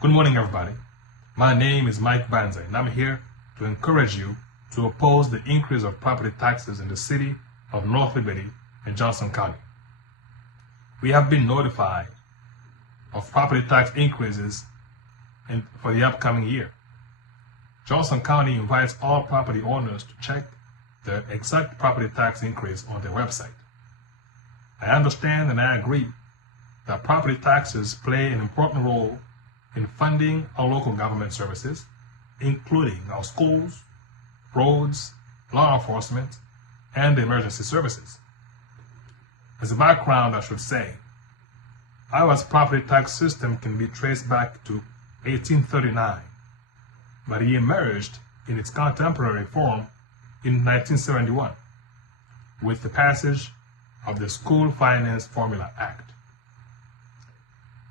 Good morning, everybody. My name is Mbanza, and I'm here to encourage you to oppose the increase of property taxes in the city of North Liberty and Johnson County. We have been notified of property tax increases for the upcoming year. Johnson County invites all property owners to check the exact property tax increase on their website. I understand and I agree that property taxes play an important role in funding our local government services, including our schools, roads, law enforcement, and emergency services. As a background, I should say, Iowa's property tax system can be traced back to 1839, but it emerged in its contemporary form in 1971 with the passage of the School Finance Formula Act.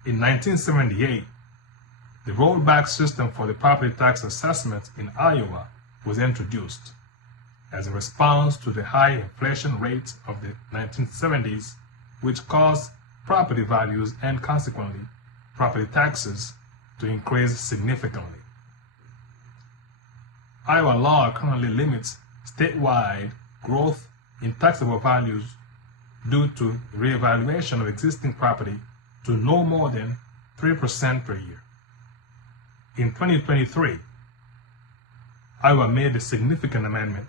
In 1978, the rollback system for the property tax assessment in Iowa was introduced as a response to the high inflation rates of the 1970s, which caused property values and consequently property taxes to increase significantly. Iowa law currently limits statewide growth in taxable values due to reevaluation of existing property to no more than 3% per year. In 2023, Iowa made a significant amendment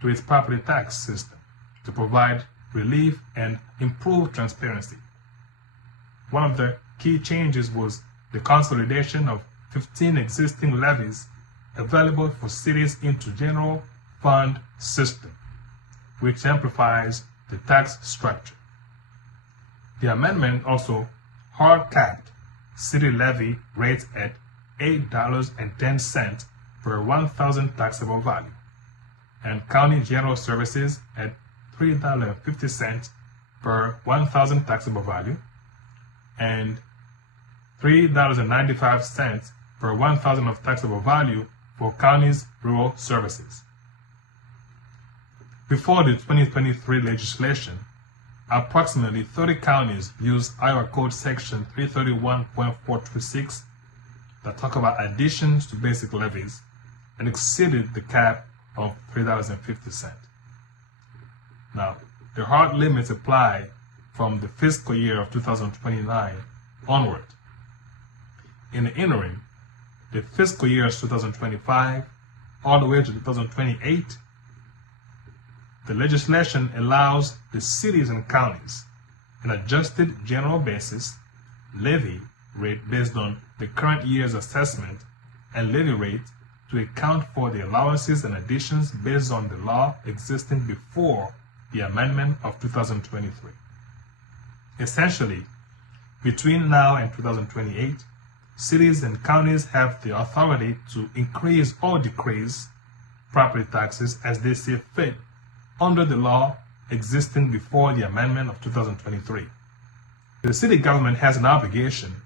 to its property tax system to provide relief and improve transparency. One of the key changes was the consolidation of 15 existing levies available for cities into general fund system, which amplifies the tax structure. The amendment also hard capped city levy rates at $8.10 per 1,000 taxable value, and county general services at $3.50 per 1,000 taxable value, and $3.95 per 1,000 of taxable value for counties' rural services. Before the 2023 legislation, approximately 30 counties used Iowa Code Section 331.426 that talk about additions to basic levies and exceeded the cap of $3.50. Now, the hard limits apply from the fiscal year of 2029 onward. In the interim, the fiscal years 2025 all the way to 2028, the legislation allows the cities and counties an adjusted general basis levy rate based on the current year's assessment and levy rate to account for the allowances and additions based on the law existing before the amendment of 2023. Essentially, between now and 2028, cities and counties have the authority to increase or decrease property taxes as they see fit under the law existing before the amendment of 2023. The city government has an obligation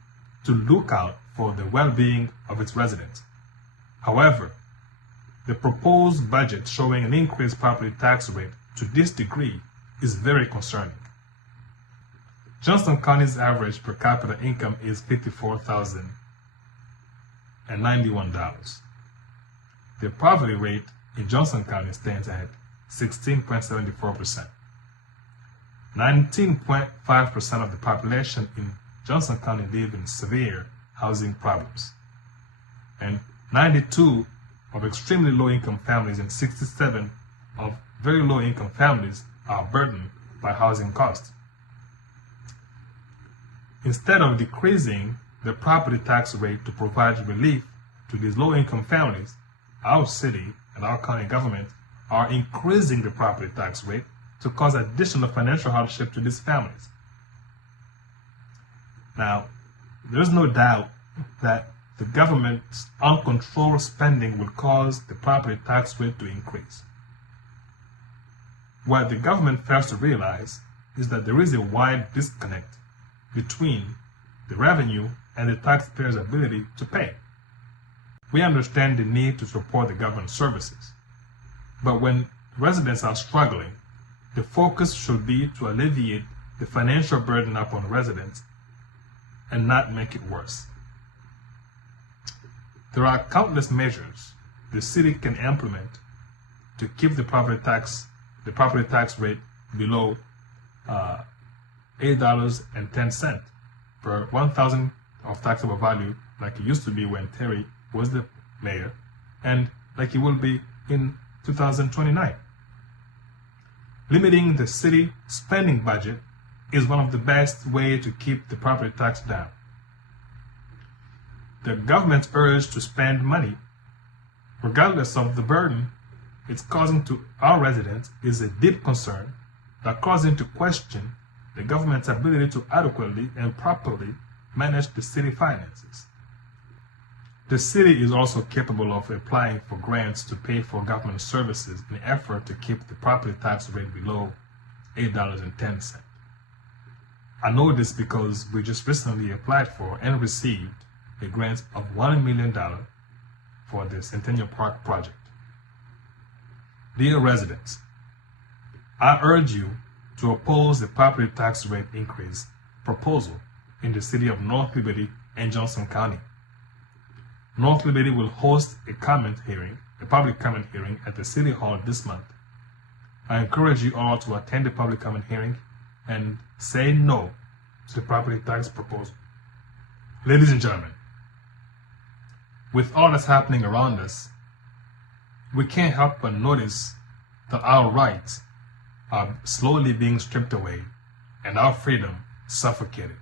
to look out for the well-being of its residents. However, the proposed budget showing an increased property tax rate to this degree is very concerning. Johnson County's average per capita income is $54,091. The poverty rate in Johnson County stands at 16.74%. 19.5% of the population in Johnson County live in severe housing problems, and 92 of extremely low-income families and 67 of very low-income families are burdened by housing costs. Instead of decreasing the property tax rate to provide relief to these low-income families, our city and our county government are increasing the property tax rate to cause additional financial hardship to these families. Now, there's no doubt that the government's uncontrolled spending will cause the property tax rate to increase. What the government fails to realize is that there is a wide disconnect between the revenue and the taxpayer's ability to pay. We understand the need to support the government services, but when residents are struggling, the focus should be to alleviate the financial burden upon residents and not make it worse. There are countless measures the city can implement to keep the property tax rate below $8.10 per 1,000 of taxable value, like it used to be when Terry was the mayor, and like it will be in 2029. Limiting the city spending budget is one of the best ways to keep the property tax down. The government's urge to spend money, regardless of the burden it's causing to our residents, is a deep concern that causes into question the government's ability to adequately and properly manage the city finances. The city is also capable of applying for grants to pay for government services in an effort to keep the property tax rate below $8.10. I know this because we just recently applied for and received a grant of $1 million for the Centennial Park project. Dear residents, I urge you to oppose the property tax rate increase proposal in the city of North Liberty and Johnson County. North Liberty will host a public comment hearing at the City Hall this month. I encourage you all to attend the public comment hearing and say no to the property tax proposal. Ladies and gentlemen, with all that's happening around us, we can't help but notice that our rights are slowly being stripped away and our freedom suffocated.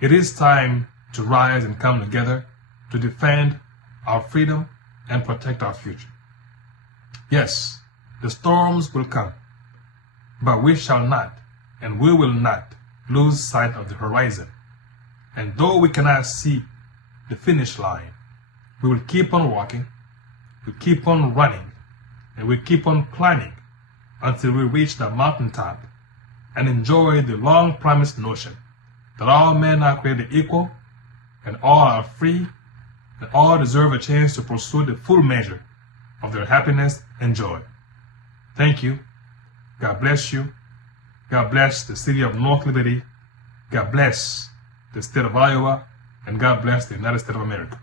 It is time to rise and come together to defend our freedom and protect our future. Yes, the storms will come, but we shall not and we will not lose sight of the horizon. And though we cannot see the finish line, we will keep on walking, we keep on running, and we keep on climbing until we reach the mountaintop and enjoy the long-promised notion that all men are created equal and all are free and all deserve a chance to pursue the full measure of their happiness and joy. Thank you. God bless you. God bless the city of North Liberty. God bless the state of Iowa. And God bless the United States of America.